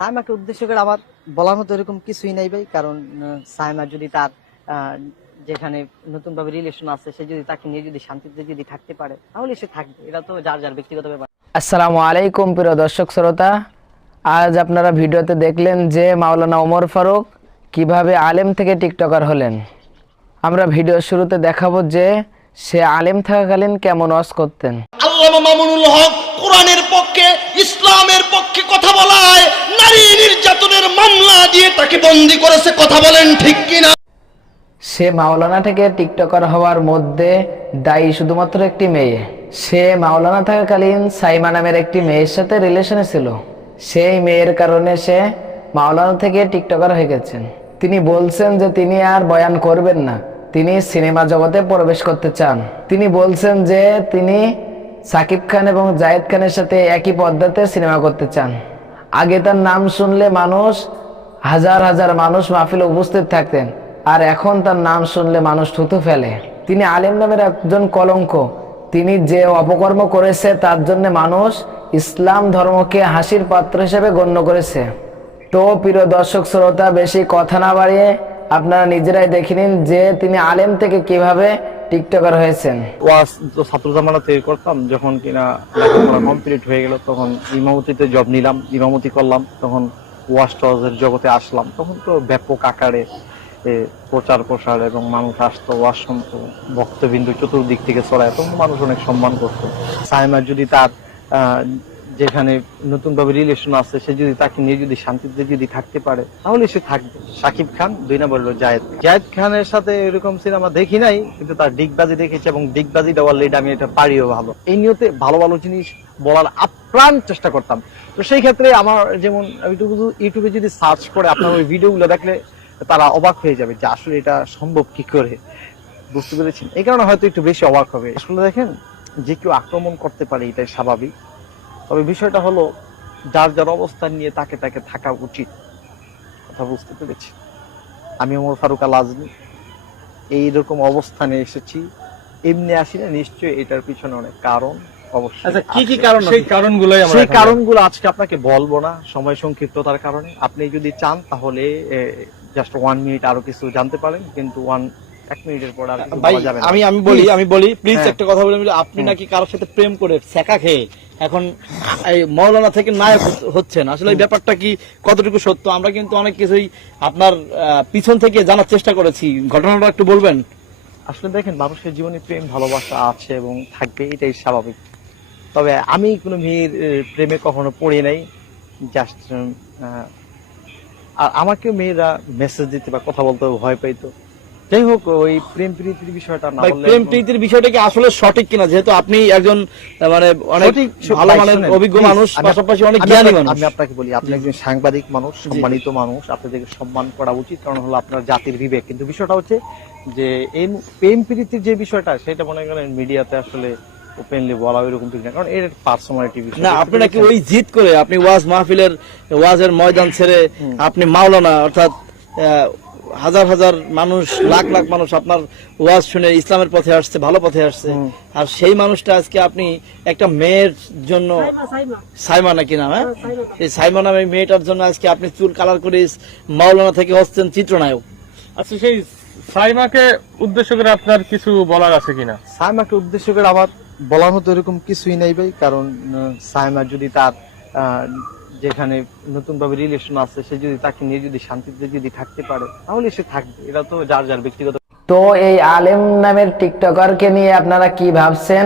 সাইমাকে উদ্দেশ্য করে আমার বলার মতো এরকম কিছুই নাই ভাই, কারণ সাইমা যদি তার যেখানে নতুন ভাবে রিলেশন আছে, সে যদি তাকে নিয়ে যদি শান্তিতে যদি থাকতে পারে, তাহলে সে থাকবে। এটা তো যার যার ব্যক্তিগত ব্যাপার। আসসালামু আলাইকুম প্রিয় দর্শক শ্রোতা। আজ আপনারা ভিডিওতে দেখলেন যে মাওলানা ওমর ফারুক কীভাবে আলেম থেকে টিকটকার হলেন। আমরা ভিডিওর শুরুতে দেখাবো যে সে আলেম থাকাকালীন কেমন ওয়াজ করতেন। আল্লামা মামুনুল হক কোরআনের পক্ষে, ইসলামের পক্ষে কথা বলায়, নারী নির্যাতনের মামলা দিয়ে তাকে বন্দি করেছে, কথা বলেন ঠিক কিনা? সে মাওলানা থেকে টিকটকার হওয়ার মধ্যে দায়ী শুধুমাত্র একটি মেয়ে। সে মাওলানা থাকাকালীন সাইমা নামের একটি মেয়ের সাথে রিলেশনে ছিল। সেই মেয়ের কারণে সে মাওলানা থেকে টিকটকার হয়ে গেছেন। তিনি বলছেন যে তিনি আর বয়ান করবেন না। তিনি সিনেমা জগতে প্রবেশ করতে চান। তিনি বলছেন যে তিনি সাকিব খান এবং জায়েদ খানের সাথে একই পদ্মাতে সিনেমা করতে চান। আগে তার নাম শুনলে মানুষ, হাজার হাজার মানুষ মাহফিলে উপস্থিত থাকতেন। আর এখন তার নাম শুনলে মানুষ থুতু ফেলে। তিনি আলেম নামের একজন কলঙ্ক। তিনি যে অপকর্ম করেছে তার জন্য মানুষ ইসলাম ধর্মকে হাসির পাত্র হিসেবে গণ্য করেছে। তো প্রিয় দর্শক, শ্রোতা, বেশি কথা না বাড়িয়ে আপনারা নিজেরাই দেখে নিন যে তিনি আলেম থেকে কীভাবে টিকটকার হয়েছেন। ওয়াজ তো ছাত্র জামানা থেকে করতাম, যখন কিনা লেখাপড়া কমপ্লিট হয়ে গেল, তখন ইমামতিতে জব নিলাম, ইমামতি করলাম, তখন ওয়াজ টওয়াজের জগতে আসলাম। তখন তো ব্যাপক আকারে প্রচার প্রসার এবং মানুষ আসতো ওয়াজ শুনতো ভক্তবিন্দু চতুর্দিক থেকে ছড়ায়, তখন মানুষ অনেক সম্মান করতো। সাইমা যদি তার যেখানে নতুন ভাবে রিলেশন আছে, সে যদি তাকে নিয়ে যদি শান্তিতে যদি থাকতে পারে, তাহলে সে থাকবে। সাকিব খান, দুই নম্বর হলো জায়েদ। জায়েদ খানের সাথে এরকম সিনেমা দেখি নাই, কিন্তু তার ডিগবাজি দেখেছি এবং ডিগবাজি ডিগবাজিটা অলরেডি আমি এটা পারিও ভালো। এই নিয়তে ভালো ভালো জিনিস বলার আপ্রাণ চেষ্টা করতাম। তো সেই ক্ষেত্রে আমার যেমন ইউটিউবে যদি সার্চ করে আপনার ওই ভিডিওগুলো দেখলে তারা অবাক হয়ে যাবে যে আসলে এটা সম্ভব কি করে। বুঝতে পেরেছেন? এই কারণে হয়তো একটু বেশি অবাক হবে। আসলে দেখেন, যে কেউ আক্রমণ করতে পারে, এটাই স্বাভাবিক। তবে বিষয়টা হলো যার যার অবস্থান নিয়ে তাকে তাকে থাকা উচিত কথা বুঝতে পেরেছি। আমি ওমর ফারুক আল আজমি এইরকম অবস্থানে এসেছি। এমনি আসি না নিশ্চয়ই এটার পিছনে অনেক কারণ অবশ্যই আচ্ছা কি কি কারণ সেই কারণগুলোই সেই কারণগুলো আজকে আপনাকে বলব না সময় সংক্ষিপ্ততার কারণে। আপনি যদি চান তাহলে জাস্ট ওয়ান মিনিট আরও কিছু জানতে পারেন কিন্তু ওয়ান এক মিনিটের পর আর কিছু ভাই বলা যাবে না। আমি আমি বলি আমি বলি প্লিজ হ্যাঁ। একটা কথা বলে বলি, আপনি নাকি কারোর সাথে প্রেম করে সেকা খেয়ে এখন এই মৌলানা থেকে নায়ক হচ- হচ্ছেন। আসলে এই ব্যাপারটা কি কতটুকু সত্য? আমরা কিন্তু অনেক কিছুই আপনার পিছন থেকে জানার চেষ্টা করেছি। ঘটনাটা একটু বলবেন। আসলে দেখেন মানুষের জীবনে প্রেম ভালোবাসা আছে এবং থাকবে এটাই স্বাভাবিক। তবে আমি কোনো মেয়ের প্রেমে কখনো পড়ি নাই। জাস্ট আর আমাকেও মেয়েরা মেসেজ দিতে বা কথা বলতে ভয় পাইতো। যাই হোক ওই প্রেম প্রীতির বিষয়টা না প্রেম প্রীতির বিষয়টা কি আসলে সঠিক কিনা? যেহেতু আপনি একজন মানে অনেক ভালো মানের অভিজ্ঞ মানুষ পাশাপাশি অনেক জ্ঞানী মানুষ। আমি আপনাকে বলি আপনি একজন সাংবাদিক মানুষ সম্মানিত মানুষ আপনাদেরকে সম্মান করা উচিত কারণ হলো আপনার জাতির বিবেক। কিন্তু বিষয়টা হচ্ছে যে এই প্রেম প্রীতির যে বিষয়টা সেটা মনে করেন মিডিয়াতে আসলে ওপেনলি বলা এরকম ঠিক না কারণ এর পার্সোনালিটি বিষয়। না আপনি নাকি ওই জিত করে আপনি ওয়াজ মাহফিলের ওয়াজের ময়দান ছেড়ে আপনি মাওলানা অর্থাৎ হাজার হাজার মানুষ লাখ লাখ মানুষ আপনার ওয়াজ শুনে ইসলামের পথে আসছে ভালো পথে আসছে। আর সেই মানুষটা আজকে আপনি একটা মেয়ের জন্য সাইমা নাকি নাম হ্যাঁ? এই সাইমা নামে মেয়েটার জন্য আজকে আপনি চুল কালার করে মাওলানা থেকে হচ্ছেন চিত্রনায়ক। আচ্ছা সেই সাইমাকে উদ্দেশ্য করে আপনার কিছু বলার আছে কিনা? সাইমাকে উদ্দেশ্য করে আমার বলার মতো এরকম কিছুই নাই ভাই কারণ সাইমা যদি তার আহ, যেখানে নতুন ভাবে রিলেশন আছে, সে যদি তাকে নিয়ে যদি শান্তিতে যদি থাকতে পারে, তাহলে সে থাকবে। এটা তো যার যার ব্যক্তিগত তো এই আলেম নামের টিকটকারকে নিয়ে আপনারা কি ভাবছেন?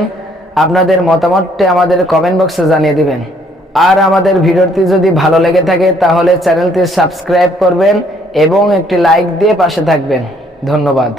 আপনাদের মতামতটি আমাদের কমেন্ট বক্সে জানিয়ে দিবেন। আর আমাদের ভিডিওটি যদি ভালো লেগে থাকে, তাহলে চ্যানেলটি সাবস্ক্রাইব করবেন এবং একটি লাইক দিয়ে পাশে থাকবেন। ধন্যবাদ।